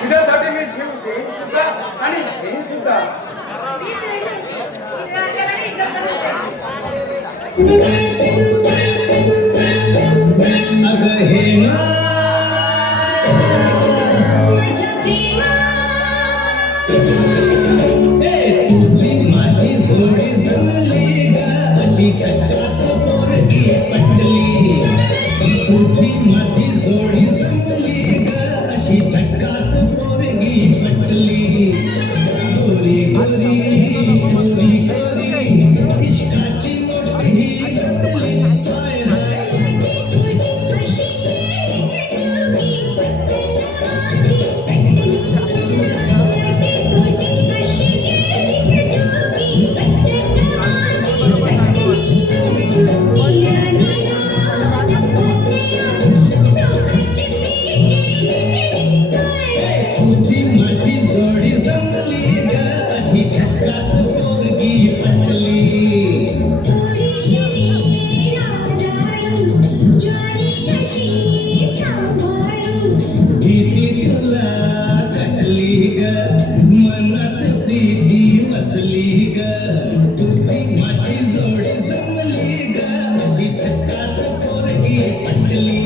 तुझ्यासाठी मी ठेवते सुद्धा आणि हे सुद्धा तुझी माझी जोडी जमली ग अशी छटास पोरगी पटली तुझी माझी जोडी जमली ग अशी छटास पोरगी पटली गोरी गोरी गोरी गोरी इश्काची मोठी गटली हाय तुझी माझी जोडी जमली ग अशी छटास पोरगी पटली भीती तुला कसली ग मनात ती बसली ग तुझी माझी जोडी जमली ग अशी छटास पोरगी पटली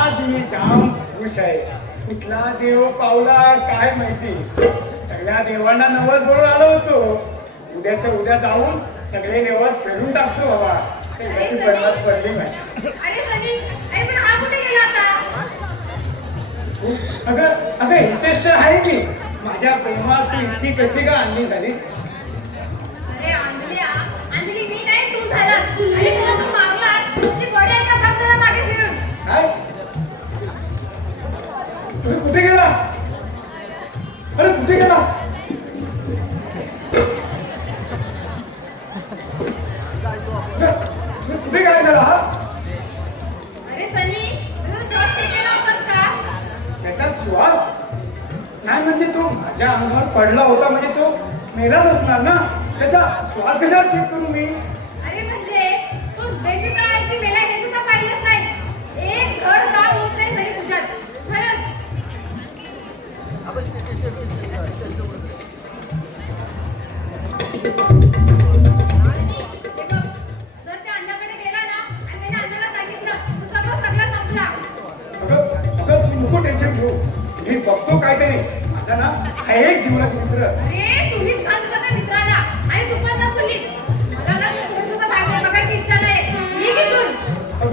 आज मी जाम खुश आहे. कुठला देव पावला काय माहिती. सगळ्या देवांना नवस बोलून आलो होतो. उद्याच्या उद्या जाऊन सगळे देवस फेडून टाकतो बाबा. त्याची बरबाद पडली नाही. अरे सनी, अरे पण हा कुठे गेला आता? अगं इथेच तर आहे की. माझ्या प्रेमात तू इतकी कशी का आणली झालीस? अरे अंजली मी नाही तू झालास. अरे तुला तू मारलास. ती बॉडी एका भागाला मागे फिरून. काय? तुम्ही कुठे गेला? अरे कुठे गेला? कुठे काय झाला हा? अरे सनी, तुझा श्वास टिकेला होतास का? त्याचा श्वास नाही म्हणजे तो माझ्या अंगावर पडला होता म्हणजे तो मेला नसणार ना. त्याचा श्वास कशाला चेक करू मी? अरे म्हणजे तू देशीचा आहे की मेला हे सुद्धा पाहिलंच नाही. एक धड काम होत नाही सनी तुझ्यात. खरंच. जर त्या अंडाकडे गेला ना आणि त्याने अंडाला सांगितलं तर सगळा संपला. अगं तू नको टेन्शन घेऊ. मी बघतो काय ते नाही. माझा ना आहे एक जीवलग मित्र. अरे तुझीच घाल तुझा त्या मित्राला आणि तू पण ना तुली. मला ना तुझं सुद्धा बाहेर बघायची इच्छा नाही. निघ इथून. पण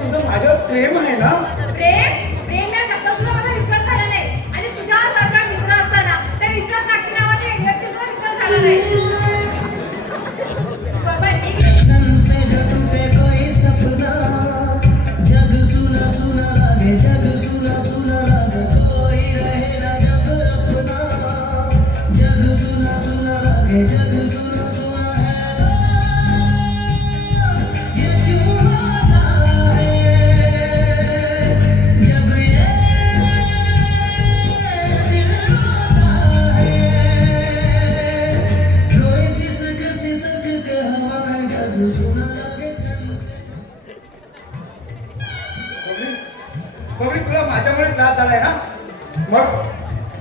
तुझं माझ्यावर प्रेम आहे ना. प्रेम या शब्दात सुद्धा माझा विश्वास झाला नाही. आणि तुझ्यासारखा मित्र असताना त्या विश्वास टाकली नावाने एक व्यक्तीचा विश्वास झाला नाही. बाबा निघ. से जो टूटे कोई सपना जग सुना सुना लगे जग सुना सुना लगे कोई रहे ना जब अपना जग सुना सुना लगे जग सुना सुना है ये क्यों होता है जब ये दिल रोता है कोई सिसक के हवा है जग सुना लगे छन बबली तुला माझ्यामुळे त्रास झालाय ना.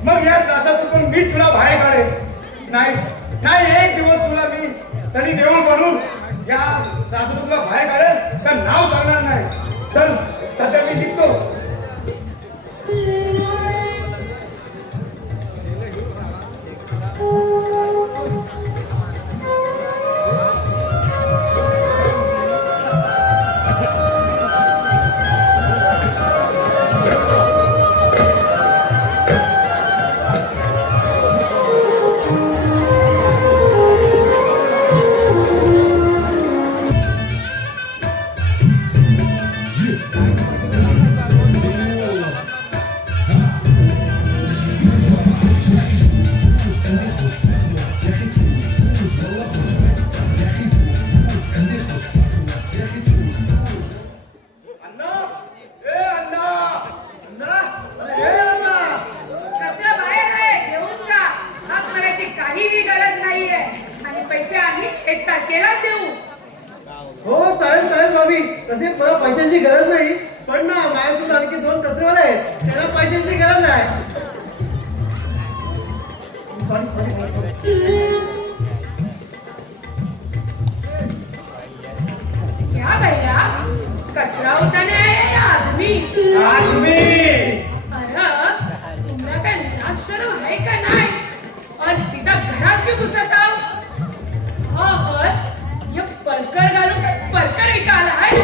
मग या त्रासातून मी तुला बाहेर काढेन. नाही एक दिवस तुला मी तरी देऊन बनून या त्रासातून तुला बाहेर काढेल तर नाव सांगणार नाही. चल सध्या मी निघतो. कौन है ये आदमी? आदमी अरे तुमरा काय लाज शरम है का नाही? और सीधा घरात क्यों घुसत आहो? हाँ और ये परकर घालून परकर विकायला आहे?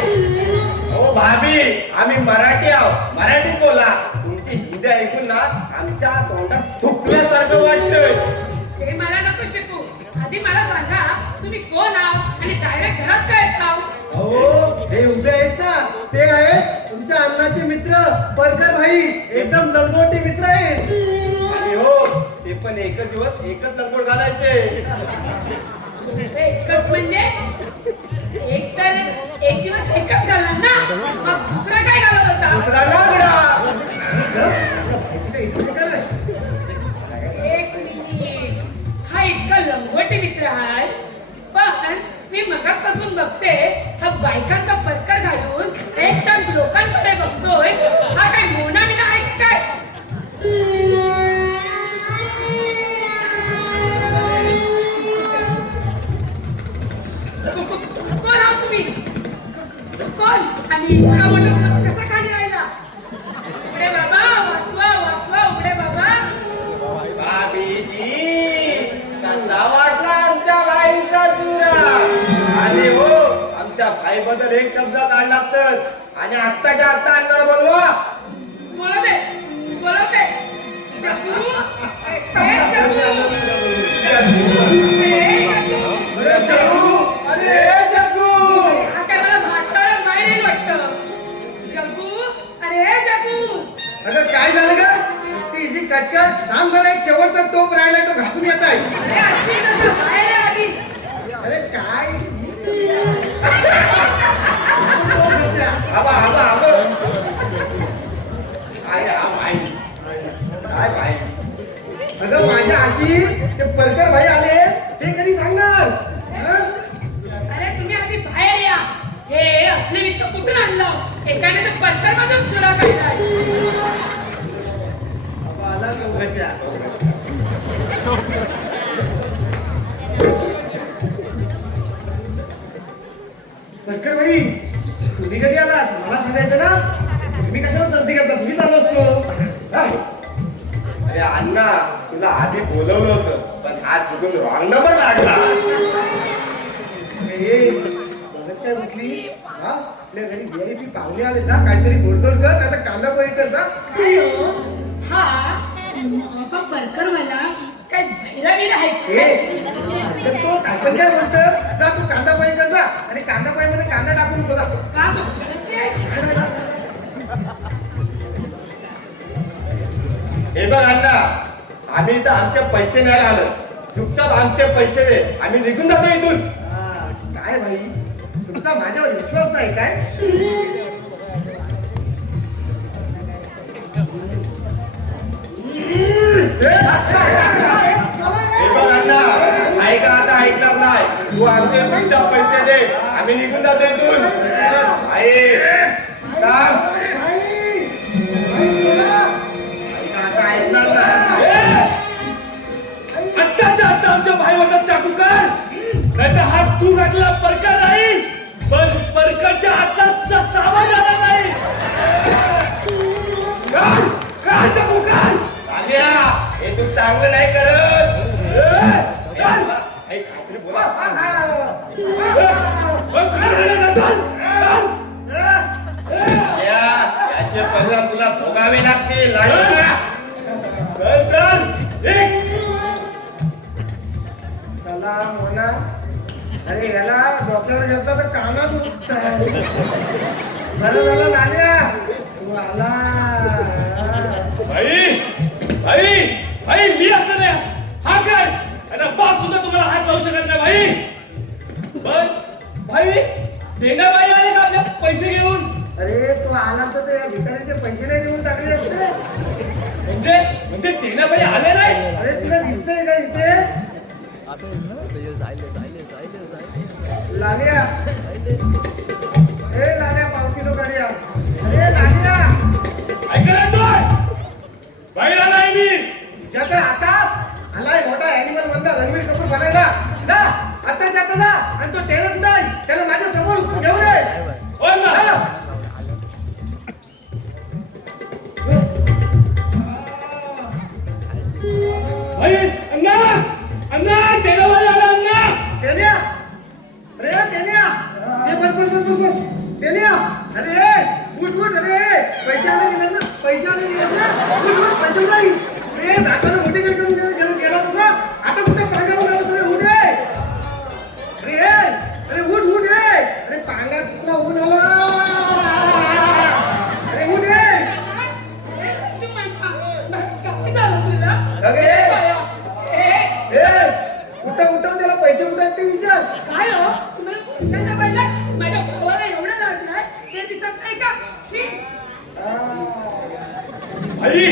हो भाभी, आम्ही मराठी आहोत, मराठी बोला. तुमची हिंदी ऐकून ना आमच्या तोंडात थुकल्यासारखं वाटतंय. ते मला नको शिकू. आधी मला सांगा तुम्ही कोण आहात आणि डायरेक्ट घरात काय येताव? अहो हे उभे आहेत ना, ते आहेत तुमच्या अण्णाचे मित्र परकर भाई. एकदम लंगोटी मित्र आहेत. आणि हो, ते पण एकच दिवस एकच लंगोट घालायचे. ते एकच म्हणजे एक तर एक दिवस एकच घालणार ना, मग दुसरा काय घालत होता? दुसरा लाकडा. याची काही इच्छा काय नाही. एक मिनिट, हा इतका लंगोटी मित्र आहे, पण मी मगापासून बघते हा बायकांचा पत्कर घालून एकदम लोकांकडे बघतोय. हा काय मोना बिना आहे की काय? कोण आहो तुम्ही? कोण आणि इतका मोठा कसा खाली राहिला? उघडे बाबा, वाचवा वाचवा, उघडे बाबा. भाभीजी, कसा वाटला आमच्या भाईचा सुरा? आणि हो, आमच्या भाईबद्दल एक शब्द काढ लागतात आणि आत्ताच्या आत्ता अण्णाला बोलवा. बोलवते बोलवते. जग्गू, ए, जग्गू. जग्गू, अरे जग्गू. हा काय मला म्हातारा नाही रे वाटतं. जग्गू, अरे जग्गू. अगं काय झालं ग? ती जी कटकट राम झाला, एक शेवटचा टोप राहिलाय तो घासून येत आहे. अरे अशी कसं बाहेर आहे आधी? अरे काय आबा आबा आबा. काय हा भाई, काय भाई? अगं माझ्या आशी ते परकर भाई आले, ते कधी सांगणार? हं? अरे तुम्ही आधी बाहेर या. हे असले मित्र कुठून आणलं? एकाने तर पत्कर मधून सुरा काढलाय. आला दोघांच्या. परकर भाई तुम्ही कधी आलात? मला सांगायचं ना. तुम्ही कशाला तसदी करता? तुम्ही चालू असतो. काय? अरे अण्णा, तुला आधी बोलवलं होतं, पण आज चुकून रॉंग नंबर लागला. ए, परत काय म्हटली? हा? आपल्या घरी VIP पाहुणे आले ना, काहीतरी गोडधोड कर, नाही तर कांदा पोहे कर जा. काय हो? हा परकर मला काय भैरा बिरा आहे ए, का? तर तो कांदा काय बोलतोस? जा तू कांदा पोहे कर जा आणि कांदा पोहेमध्ये कांदा टाकून बघा. का बोलते? हे बघ अण्णा, आम्ही इथं आमचे पैसे नाही आलं. चुपचाप आमचे पैसे दे, आम्ही निघून जातो इथून. काय भाई, तुमचा माझ्यावर विश्वास नाही काय? हे बघ अण्णा, ऐका आता ऐकणार नाही. तू आमचे चुपचाप पैसे दे, आम्ही निघून जातो इथून. आता ऐकणार नाही. आत्ताच्या आत्ता आमच्या भाईवरचा चाकू कर, नाहीतर हात तू घातला परकर नाही, पण परकरच्या हाताचा सामान आला नाही. काय चाकू कर? आलिया, हे तू चांगलं नाही करत. याचे परिणाम तुला भोगावे लागतील. चला म्हणा. अरे याला डॉक्टर जेवता तर कानात उठतात. बरं झालं नाल्या तू आला. भाई भाई भाई, मी असं नाही. हा काय आता बाप सुद्धा तुम्हाला हात लावू शकत नाही भाई. पण भाई, देणाबाई आले का आपल्या पैसे घेऊन? अरे तू आला तर त्या भिकारीचे पैसे नाही देऊन टाकले असते. म्हणजे देणाबाई आले नाही? अरे तुला दिसतंय का इथे? लालिया, ए लालिया, पावती तो गाडी. अरे लालिया, ऐकलं तू? बाईला नाही मी. तुझ्या तर आता आलाय मोठा ऍनिमल बंदा रणवीर कपूर बनायला. जा आता जा आणि तो टेरस नाही त्याला माझ्या समोर घेऊन ये. हो ना? भाई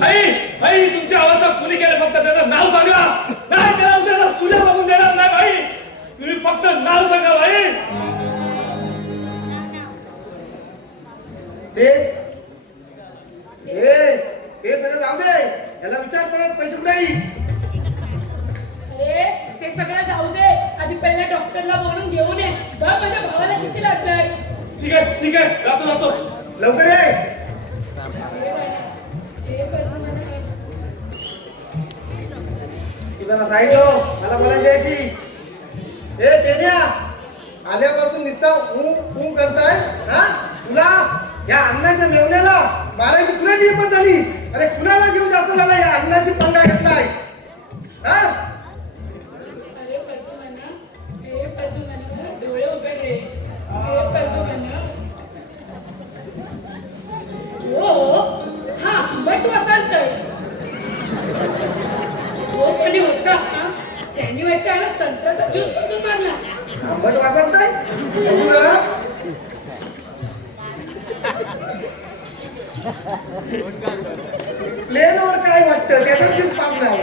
भाई भाई तुमच्या आवाजात कुणी केलं फक्त त्याचं नाव सांगा. नाही त्याला उद्या सूर्य बघून देणार नाही भाई. तुम्ही फक्त नाव सांगा भाई. ते सगळं जाऊ दे. याला विचार करत पैसे कुठे येईल? ते सगळं जाऊ दे. आधी पहिल्या डॉक्टरला बोलून घेऊन ये. बघ माझ्या भावाला किती लागलंय. ठीक आहे जातो जातो. लवकर ये. तुला सांगितलं मला बोलायची यायची. ए टेन्या, आल्यापासून नुसता ऊ करताय हा? तुला या अन्नाच्या मेवण्याला मारायची कुणाची हिंमत झाली? अरे कुणाला घेऊन जास्त झाला या अन्नाची पंगा घेतलाय हा? अरे प्रद्युम्न, हे प्रद्युम्न, डोळे उघड रे. हे प्रद्युम्न. हो हा बट वाचालतंय. हो कोणी होता हा? त्यांनी वाटतं आला संत्र्याचा ज्यूस पासून मारला. आंबट वाजवताय तुला? प्लेनवर काय वाटतं त्याचाच दिस पाहणार.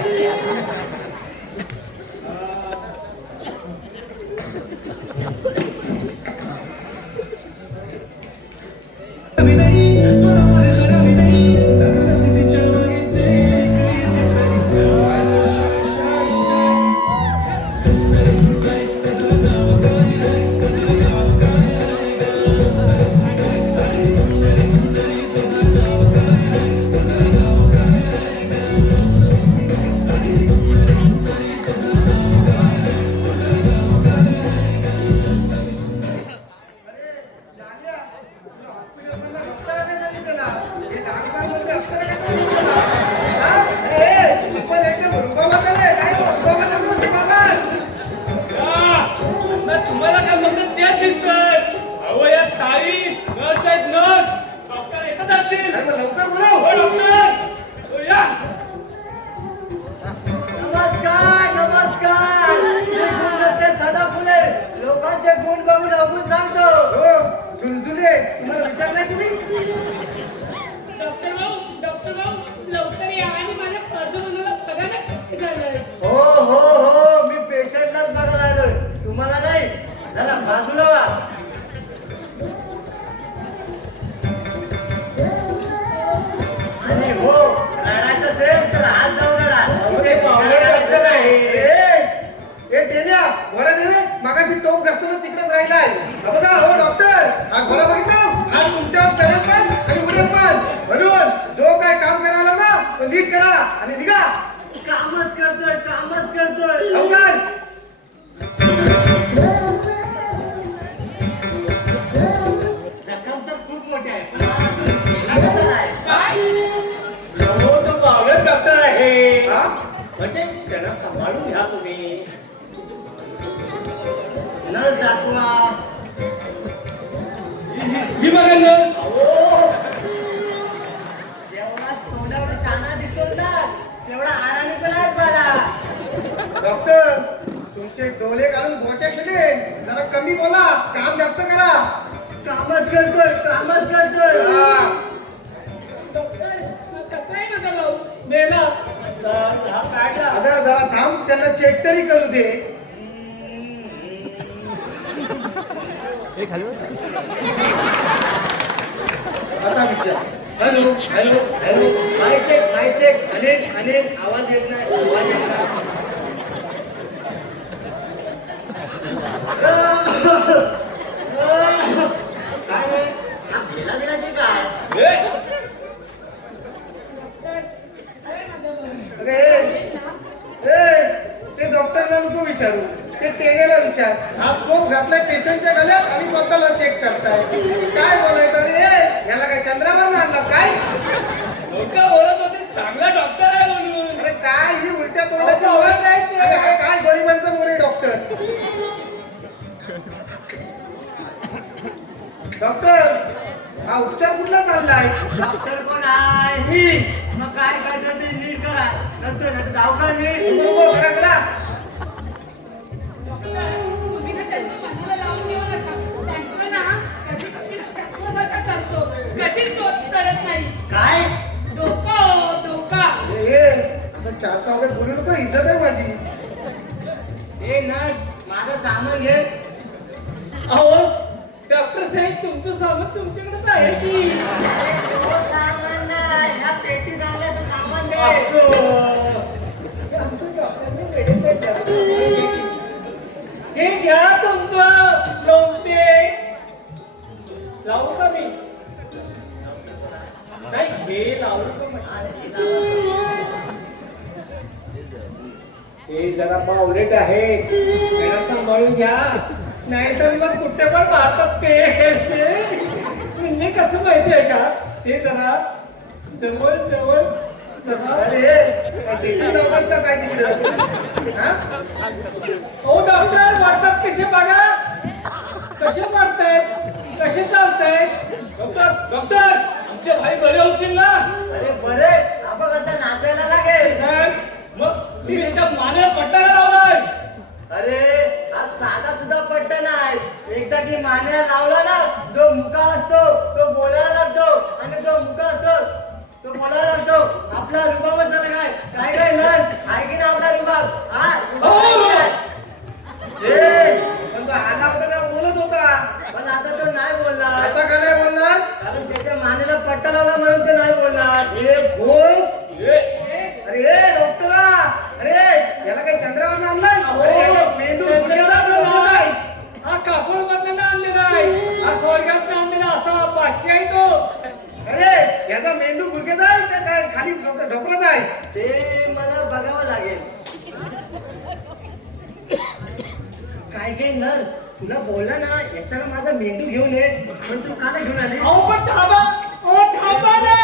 तुम्हाला काय म्हणतात त्याच दिसतंय. अहो या ताई नर्स आहेत नर्स. डॉक्टर एकच असतील. लवकर बोलव. हो डॉक्टर. हो या. नमस्कार नमस्कार. मी गुणवंत सदाफुले लोकांचे गुण बघून अवगुण सांगतो. हो झुलझुले तुम्हाला विचारलंय तुम्ही? डॉक्टर भाऊ लवकर या आणि माझ्या प्रद्युम्नाला बघा ना किती झालंय. हो मी पेशंटलाच बघायला आलोय, तुम्हाला नाही. जरा बाजूला वा. आणि हो रडायचं असेल तर हात जाऊन रडा. इथे डॉक्टर आहे. ए टेन्या घोडा दे रे. मागाशी टोक घासतो तिकडेच राहिलाय. हा बघा हो डॉक्टर, हा घोडा बघितला? हा तुमच्यावर चढत पण आणि उडत पण. म्हणून जो काय काम करायला ना तो नीट करा आणि निघा. कामच करतोय. लवकर. जखम तर खूप मोठी आहे, पण मला अजून गेला कसा नाही? काय हो तो पावलेट डॉक्टर आहे. हा? म्हणजे त्याला सांभाळून घ्या तुम्ही. नस दाखवा. ही बघा नर्स. जेवढा तोंडावर शाणा दिसतो ना तेवढा आरामी पण आहे मला. डॉक्टर तुमचे डोळे घालून गोट्या केले. जरा कमी बोला, काम जास्त करा. कामच करतोय. हा. डॉक्टर कसं आहे माझा भाऊ. मेला. हा काढला. आता जरा थांब, त्यांना चेक तरी करू दे. आता विचार. हॅलो. Mike check. अनेक आवाज येत नाही. काय रे? हा गेला की काय? ए, डॉक्टर अरे माझा भाऊ. अरे ते डॉक्टरला नको विचारू, ते टेनेला विचार. हा स्कोप घातलाय पेशंटच्या गळ्यात आणि स्वतःला चेक करताय. काय बोलायचं रे? याला काय चंद्रावर आणला काय? लोक बोलत होते चांगला डॉक्टर आहे म्हणून. अरे काय ही उलट्या तोंडाची ओळख आहे? अरे हा काय गरिबांचा मोरे डॉक्टर. डॉक्टर हा उपचार कुठला चाललाय? डॉक्टर कोण आहे? मी. मग काय करायचं ते नीट करा. नंतर जाऊ का मी? करा करा. डॉक्टर तुम्ही ना त्यांच्या मनाला लावून घेऊ नका. त्यांचं ना कधी कधी चालतो. कधीच तो करत नाही. काय? डोकं चार चौकात बोलू नको, इज्जत आहे माझी. हे नट माझं सामान घे. अहो डॉक्टर साहेब तुमचं सामान तुमच्याकडेच आहे की. हो, सामान नाही, ह्या पेटीत आणल्याचं सामान दे. असं. हे आमच्या डॉक्टरने वेळेचं द्या. हे घ्या तुमचं लोणचे. लावू का मी? नाही हे लावू का मी? हे जरा बावलेट आहे, जरा सांभाळून घ्या, नाही तर मग कुठे पण मारतात ते. म्हणजे कसं माहिती आहे का, ते जरा जवळ जवळ जरा. अरे किती अवस्था काय तिकडे हा? ओ डॉक्टर वाटतात कसे बघा, कसे मारतायत, कसे चालतायत. डॉक्टर डॉक्टर आमचे भाई बरे होतील ना? अरे बरे, आपण आता नाचायला लागेल. तर मग मी त्याच्या मानेवर पट्टा लावलाय. अरे हा साधा सुद्धा पट्टा नाही. एकदा की मान्या लावला ना, जो मुका असतो तो बोलायला लागतो, आणि जो मुका असतो तो बोलायला लागतो. आपला रुबाबच झाला काय काय काय लढ आहे की ना आपला रुबाब. हा पण तो आला होता ना, बोलत होता. पण आता तो नाही बोलला, आता का नाही बोलणार? कारण त्याच्या मानेला पट्टा लावला म्हणून तो नाही बोलला. हे बोस. अरे हे डॉक्टरा, अरे याला काही चंद्रावर आणलाय? अरे याला मेंदू फुटलेला डोकं नाही. हा कापड मधला आणलेला आहे, हा स्वर्गात आणलेला असा बाकी आहे तो. अरे याचा मेंदू गुडघ्यात आहे का काय खाली ढोकळत आहे? ते मला बघावं लागेल. काय काय नर्स तुला बोलला ना याच्याला माझा मेंदू घेऊन ये, पण तू का नाही घेऊन आली? अहो पण थांबा, ओ थांबा ना.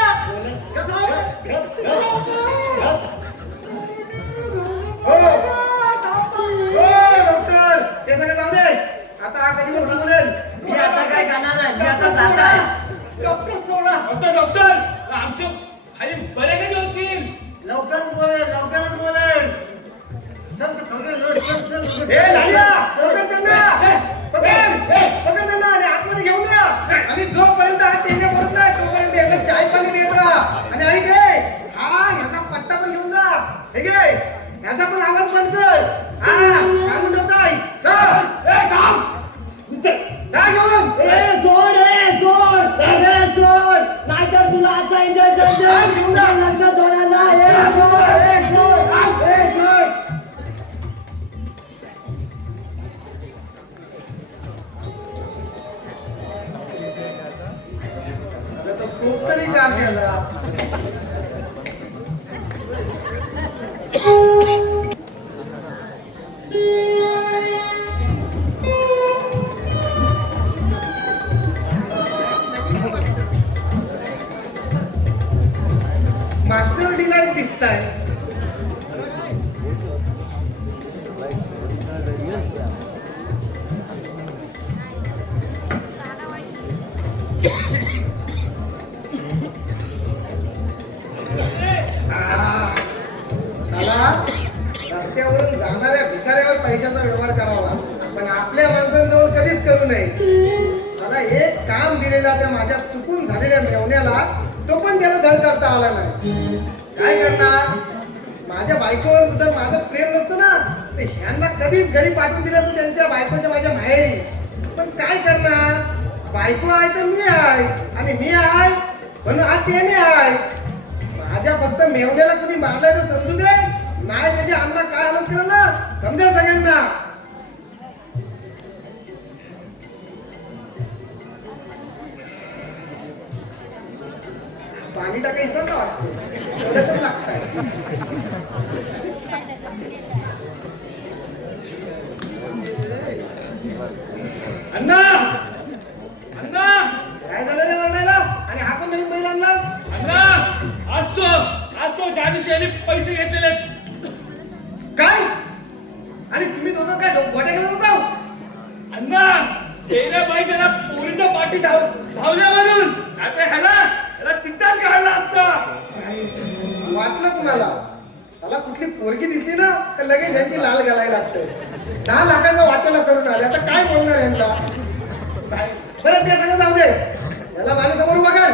हो हो डॉक्टर, ते सगळं जाऊ दे. आता हा कधी बोलू बोलेल? मी आता काय करणार आहे, मी आता जात आहे. डॉक्टर सोडा. डॉक्टर डॉक्टर आमचे भाई बरे कधी होतील? लवकरच बोलेल, लवकरच बोलेल. चल सगळे नर्स, चल चल. हे लालिया, पकड त्यांना. पकड त्यांना आणि आतमध्ये घेऊन जा. आणि जोपर्यंत हा टेने परत नाही तोपर्यंत याचं चाय पाणी देत राहा. आणि ऐक हे, हा ह्याचा पट्टा पण घेऊन जा. हे घे, ह्याचा पण आवाज बंद कर. हा काय म्हणतो काय? जा घेऊन. सोड नाहीतर तुला आता इंजेक्शन घेऊन जा. लग्न सोडा नाही. आता तो स्कोप तरी काढ त्याला. मास्टर डिलाईट दिसताय. रस्त्यावरून जाणाऱ्या भिकाऱ्यावर पैशाचा व्यवहार करावा, पण आपल्या माणसांजवळ कधीच करू नये. मला एक काम दिलेला त्या माझ्या चुकून झालेल्या मेवण्याला, तो पण त्याला धड करता आला नाही. काय करणार? माझ्या बायकोवर जर माझं प्रेम नसतं ना, तर ह्यांना कधीच घरी पाठवून दिलं तर त्यांच्या बायकोच्या माझ्या माहेरी. पण काय करणार? बायको आहे तर मी आहे, आणि मी आहे म्हणून आज त्याने आहे. माझ्या फक्त मेवण्याला कोणी मारलं तर समजू दे, नाही त्याची अण्णा काय हालत केलं ना समजा सगळ्यांना. पाणी टाकायचं का वाटतं? एवढंच लागतंय. अण्णा अण्णा काय झालं रे वरडायला? आणि हा पण नवीन बैल आणला? अण्णा आज तो ज्या दिवशी यांनी पैसे घेतलेले आहेत. काय? आणि तुम्ही दोघं काय गोट्या गेलो होता? अण्णा तेऱ्या बाई त्याला पोरीच्या पाठी धावल्या म्हणून आता ह्याला तिथंच काढला असता. वाटलं तुम्हाला? मला कुठली पोरगी दिसली ना तर लगेच ह्यांची लाल घालायला लागते. 10 लाखाचा वाटेला करून आले, आता काय बोलणार यांना? बरं ते सगळं जाऊ दे, याला माझ्यासमोर बघाल.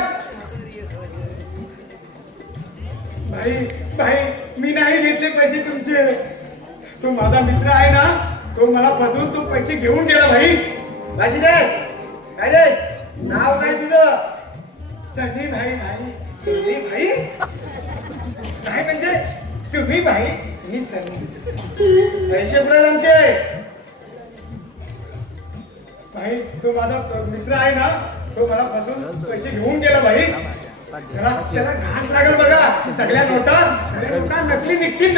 भाई भाई मी नाही घेतले पैसे तुमचे. तो माझा मित्र आहे ना, तो मला फसवून तो पैसे घेऊन गेला भाई. भाजी दे. काय रे नाव काय तुझं? सनी भाई भाई. तुझी भाई? काय म्हणजे तुम्ही भाई, मी सनी पैसे कुणाला आमचे? भाई. तो माझा मित्र आहे ना, तो मला फसवून पैसे घेऊन गेला भाई. त्याला घास लागल बघा. सगळ्या नोटा नकली निघतील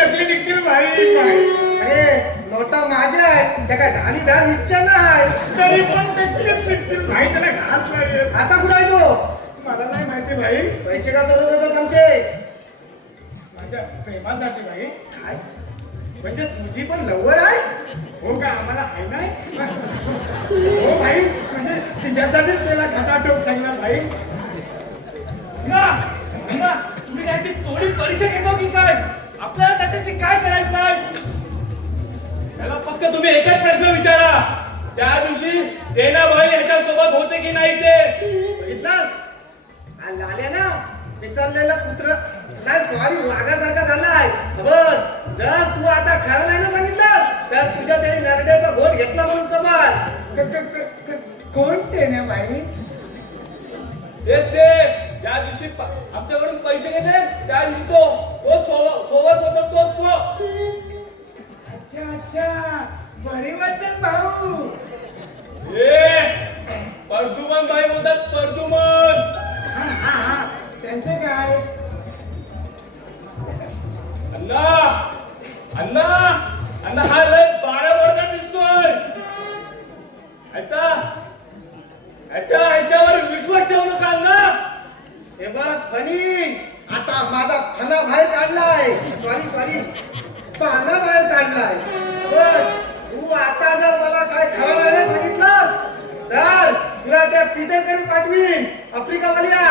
भाई. अरे नोटा माझ्या आहे, त्या काय धानी धान इच्छा नाही. तरी पण नकलीच निघतील भाई. त्याला घास लागेल. आता कुठं आहे तो? मला नाही माहिती भाई. पैसे का जोडत होता आमचे? माझ्या प्रेमासाठी भाई. काय म्हणजे तुझी पण लव्हर आहे? हो का? आम्हाला आहे नाही. हो भाई, म्हणजे तिच्यासाठीच त्याला खटाटोप सांगणार भाई. तुम्ही त्याची थोडी परीक्षा घेतो की काय? आपल्याला त्याच्याशी काय करायचं आहे? त्याला फक्त तुम्ही एकच प्रश्न विचारा. त्या दिवशी देनाभाई ह्याच्यासोबत होते की नाही ते बघितलास? आणि लाल्या ना विसरलेला पुत्र नाही सॉरी वाघासारखा झालाय. बस जर तू आता खरं नाही ना सांगितलं तर तुझ्या त्याने नरड्याचा घोट घेतला म्हणून समज. कोण टेने भाई? तेच ते ज्या दिवशी आमच्याकडून पैसे घेतले त्या दिवशी तो सोबत होता तोच तो. अच्छा परिवर्तन भाऊ. परदुमन भाई बोलतात परदुमन. हा त्यांचे काय? अण्णा अण्णा अण्णा हा लय 12 वर्गात दिसतोय. ह्याच्यावर विश्वास ठेवू नका अण्णा. हे बघ फणी आता माझा फणा बाहेर काढलाय. सॉरी पाना बाहेर काढलाय. बस तू आता जर मला काय खरं नाही ना सांगितलंस तर तुला त्या पीटरकडे पाठवीन. आफ्रिकावाल्या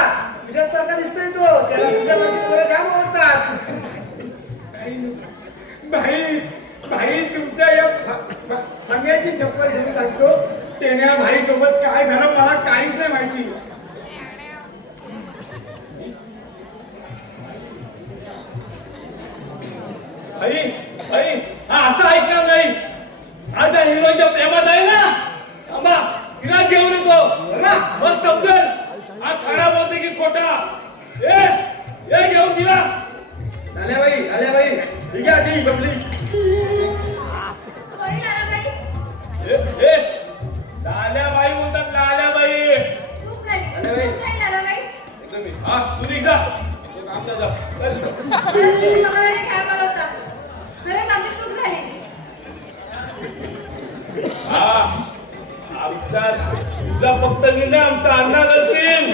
तुझ्यासारखा दिसतोय तो. त्याला तुझ्यामध्ये पोरं जाम आवडतात. भाई भाई तुमच्या या फण्याची शपथ घेऊन सांगतो. तेण्या भाई सोबत काय झालं मला काहीच नाही माहिती. हा असं ऐकणार नाही. हा ज्या हिरोच्या प्रेमात आहे ना, थांबा हिरा घेऊन येतो मग समजेल हा खरा बोलते की खोटा. ये घेऊन दिला. आल्या बाई ठीक आहे ती बबली. सॉरी लालाबाई. लाल्याबाई बोलतात लाल्याबाई. चूक झाली लालाबाई. हा तू निघ जा. काम जा. तुम्ही मला हे काय बोलवता? खरंच आमची चूक झाली. आमचा तुझा फक्त निर्णय आमचा अण्णा करतील.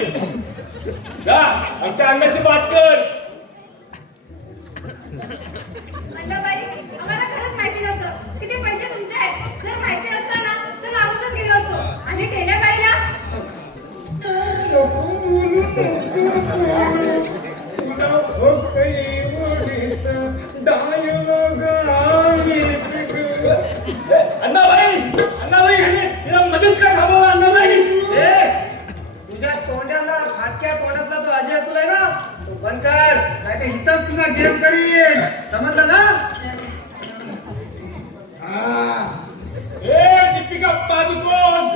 जा आमच्या अण्णाशी बात कर. लालाबाई आम्हाला खरंच माहिती नव्हतं की ते पैसे तुमचे आहेत. जर माहिती असतं ना तर लागूनच गेलो असतो. आणि केल्या बाईला अण्णाबाई हिला मध्येच का थांबवा अण्णाबाई. तुझ्या तोंडाला फाटक्या तोंडातला तो अजय तुला आहे ना तो बंद कर नाही तर इथंच तुझा गेम करीन. समजलं ना? दीपिका पादुकोण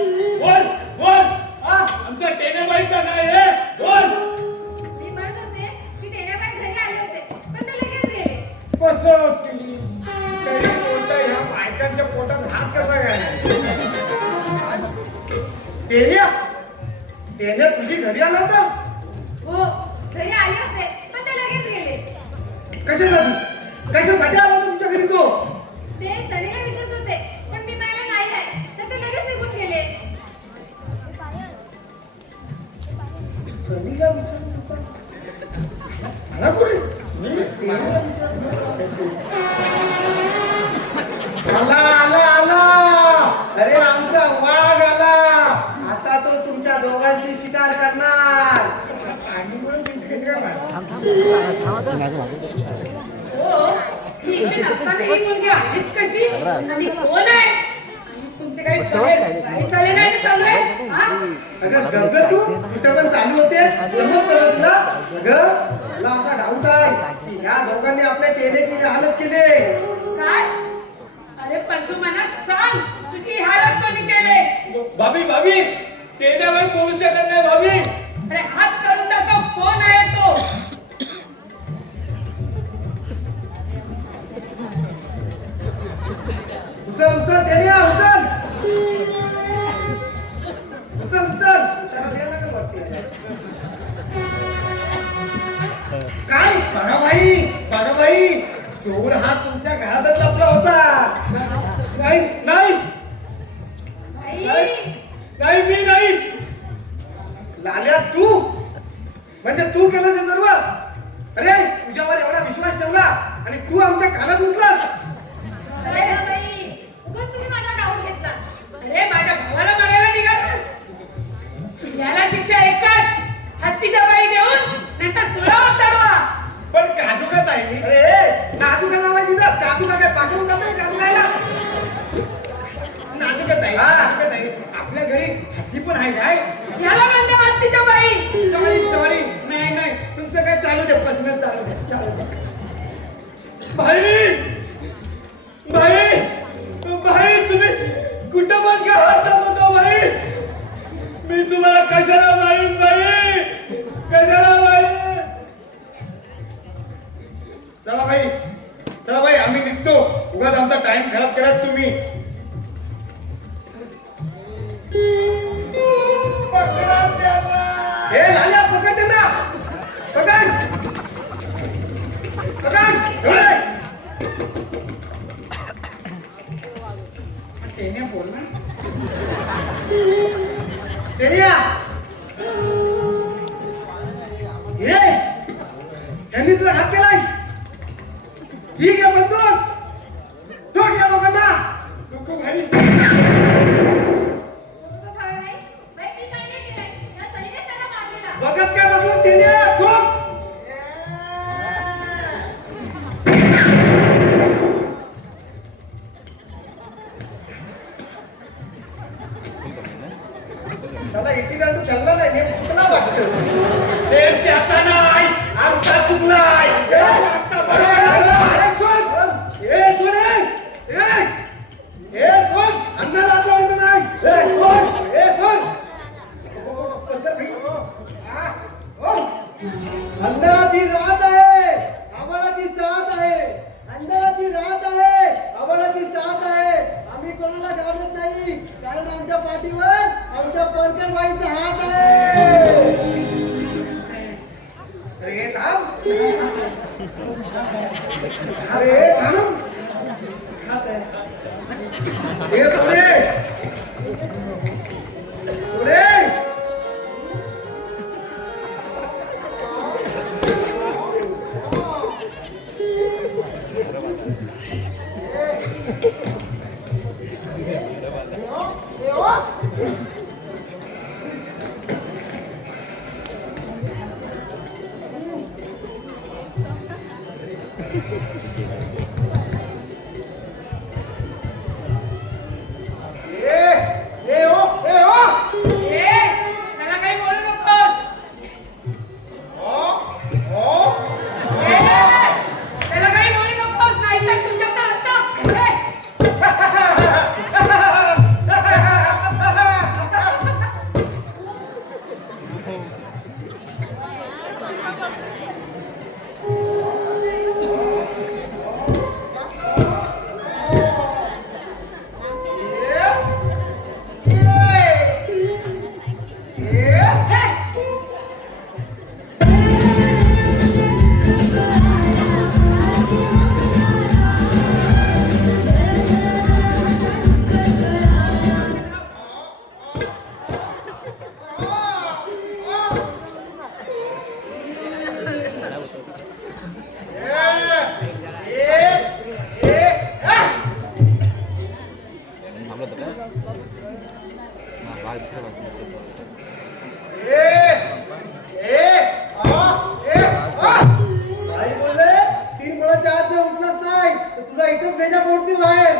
बोल. आमच्या टेनेबाईचा काय रे बोल. मी म्हणत होते की टेण्याबाई घरी आले होते पण ते लगेच गेले. फसवत केली तरी कोणता ह्या बायकांच्या पोटात हात कसा काय? टेन्या तुझी घरी आला होता? हो घरी आले होते पण ते लगेच गेले. कशासाठी आला होता तुमच्या घरी तो? ते सनीला विचारत होते पण मी पाहिलं नाही आहे तर ते लगेच निघून गेले. सनीला विचारत होता? मला कोणी? आला अरे आमचा वाघ आला. आता तो तुमच्या दोघांची शिकार करणार. आणि मग कशी काय हो ही इथे नसताना ही मुलगी आलीच कशी? आणि कोण आहे? आणि तुमचे काही चाले नाही चालू आहे? अगं जग तू कुठं पण चालू होते समजतं तुला? अगं मला असा डाऊट आहे की ह्या दोघांनी आपल्या टेने की हालत केले. काय अरे पण तू मला सांग तुझी हालत कोणी केले भाभी भाभी टेण्यावर बोलू शकत नाही भाभी. अरे हात करून दाखव कोण आहे तो उचल उचल टेनिया उचल उचल उचल. त्याला द्यायला काय वाटते? काय बाबाई चोर हा तुमच्या घरातच लपला होता. नाही नाही नाही मी नाही. लाल्या तू म्हणजे तू केलं हे सर्व. अरे तुझ्यावर एवढा विश्वास ठेवला आणि तू आमच्या कानात उठलास. अरे बाई उगाच तुम्ही माझा डाऊट घेतला अरे माझ्या भावाला मारायला निघालास याला शिक्षा एकच हत्तीचा बाई देऊन नंतर सुरावर चढवा पण काजू का ताई अरे नाजूक नाव आहे तिचं. काजू का काय पाठवून जातोय काजू खायला. नाजूक ताई हा. नाजूक ताई आपल्या घरी हत्ती पण आहे काय. याला म्हणते हत्तीचा बाई सॉरी नाही नाही तुमचं काय चालू दे प्रश्न चालू दे. भाई तुम्ही कुठं पण का हात दाखवतो भाई. मी तुम्हाला कशाला मारीन भाई कशाला मारीन. चला भाई आम्ही निघतो. उगाच आमचा टाइम खराब केलात तुम्ही. हे लाल्या पकड त्यांना. पकड एवढे. टेण्या बोल ना. टेनिया हे त्यांनी तुला हात केलाय. ही घ्या बंदूक. तो घ्या लोकांना. नको भाई बघत काय बघून टेनिया खूप. त्याला इथे तू चालला नाही हे कुठला वाटतं. ते त्याचा नाही आमचा चुकलाय. अरे सोड. हे सोड हे सोड. अंधार आपला होतं नाही. हे सोड. अंधाराची रात आहे आभाळाची साथ आहे. अंधाराची रात आहे आभाळाची साथ आहे. आम्ही कोणाला घाबरत नाही कारण आमच्या पाठीवर आमच्या पंकजबाईचा हात आहे. अरे थांब. अरे थांब. हे सोडे सोडे. त्याला काही बोलू नकोस त्याला काही बोलू नकोस नाही तर तुझ्याचा आई बोलले 3 मुलाच्या आत जर उठलाच नाही तर तुला इथंच मेजा पोटतील बाहेर.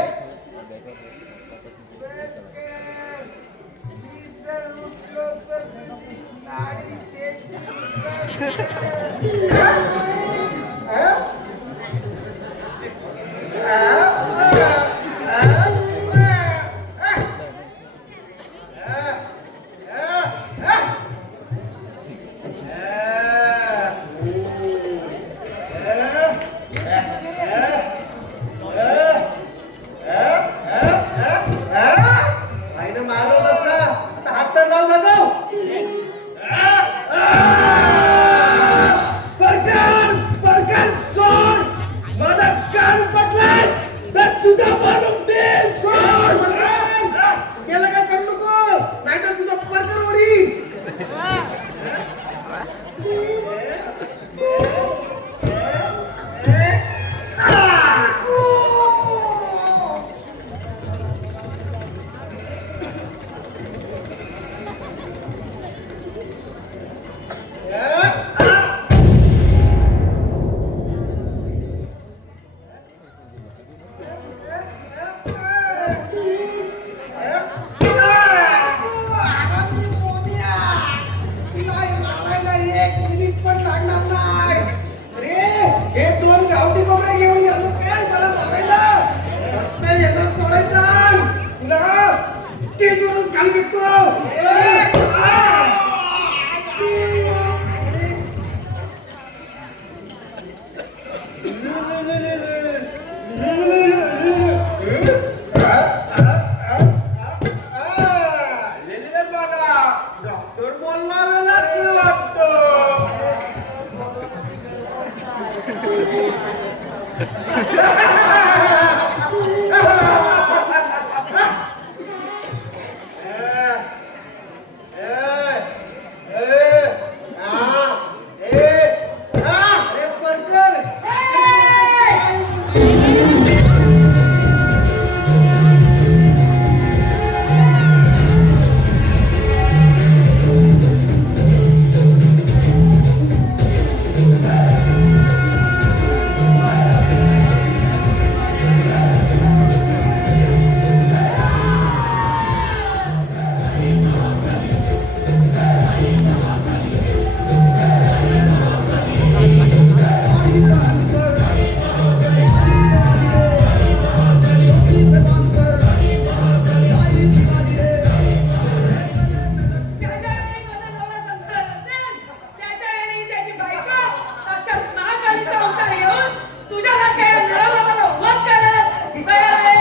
ज्याच्या वेळी माझा नवरा संकटात असेल, त्याच्या वेळी त्याची बायको साक्षात महाकालीचा अवतार घेऊन तुझ्यासारख्या या नराला मला वध करेल, कळलं रे?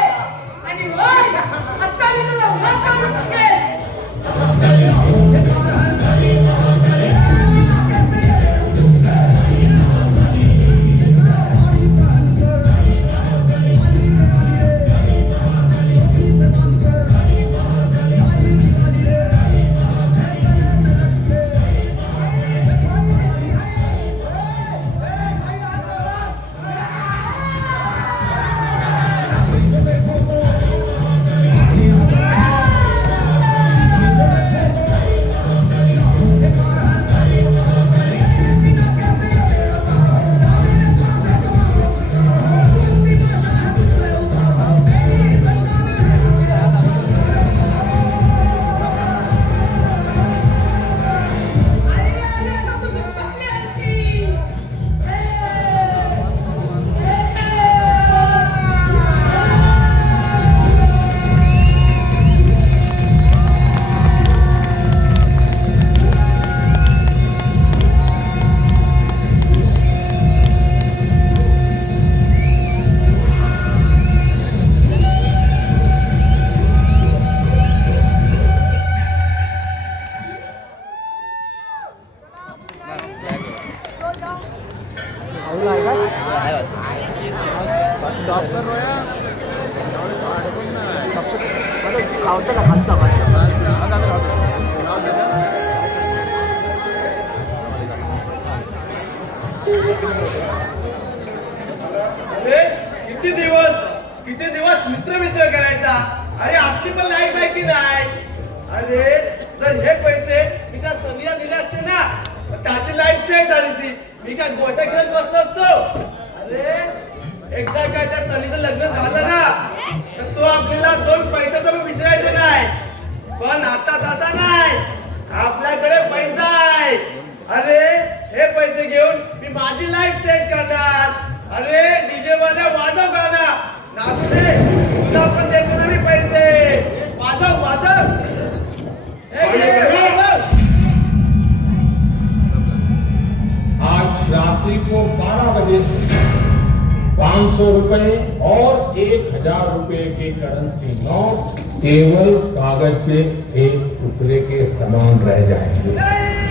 आणि होय, आत्ता मी तुला वध करून टाकेल. अरे किती दिवस मित्र करायचा. अरे आपली पण लाईफ आहे की नाही. अरे जर हे पैसे मी त्या सनीला दिले असते ना तर त्याची लाईफ सेट झाली ती. मी काय गोट्या खेळत बसलो असतो. अरे एकदा काय त्या सनीचं लग्न झालं ना तर तो आपल्याला 2 पैशाचा पण विचारायचं नाही. पण आता तसा नाही, आपल्याकडे पैसा आहे. अरे हे पैसे घेऊन मी माझी लाईफ सेट करणार. अरे डीजे वाल्या वाजव गाणं नाचू दे, तुला पण देतो ना मी पैसे. वाजव वाजव. हे घे, वाजव. आज रात्रि को 12 बजे से 500 रुपए और 1000 रुपए के करेंसी नोट केवल कागज पे एक टुकड़े के समान रह जाएंगे.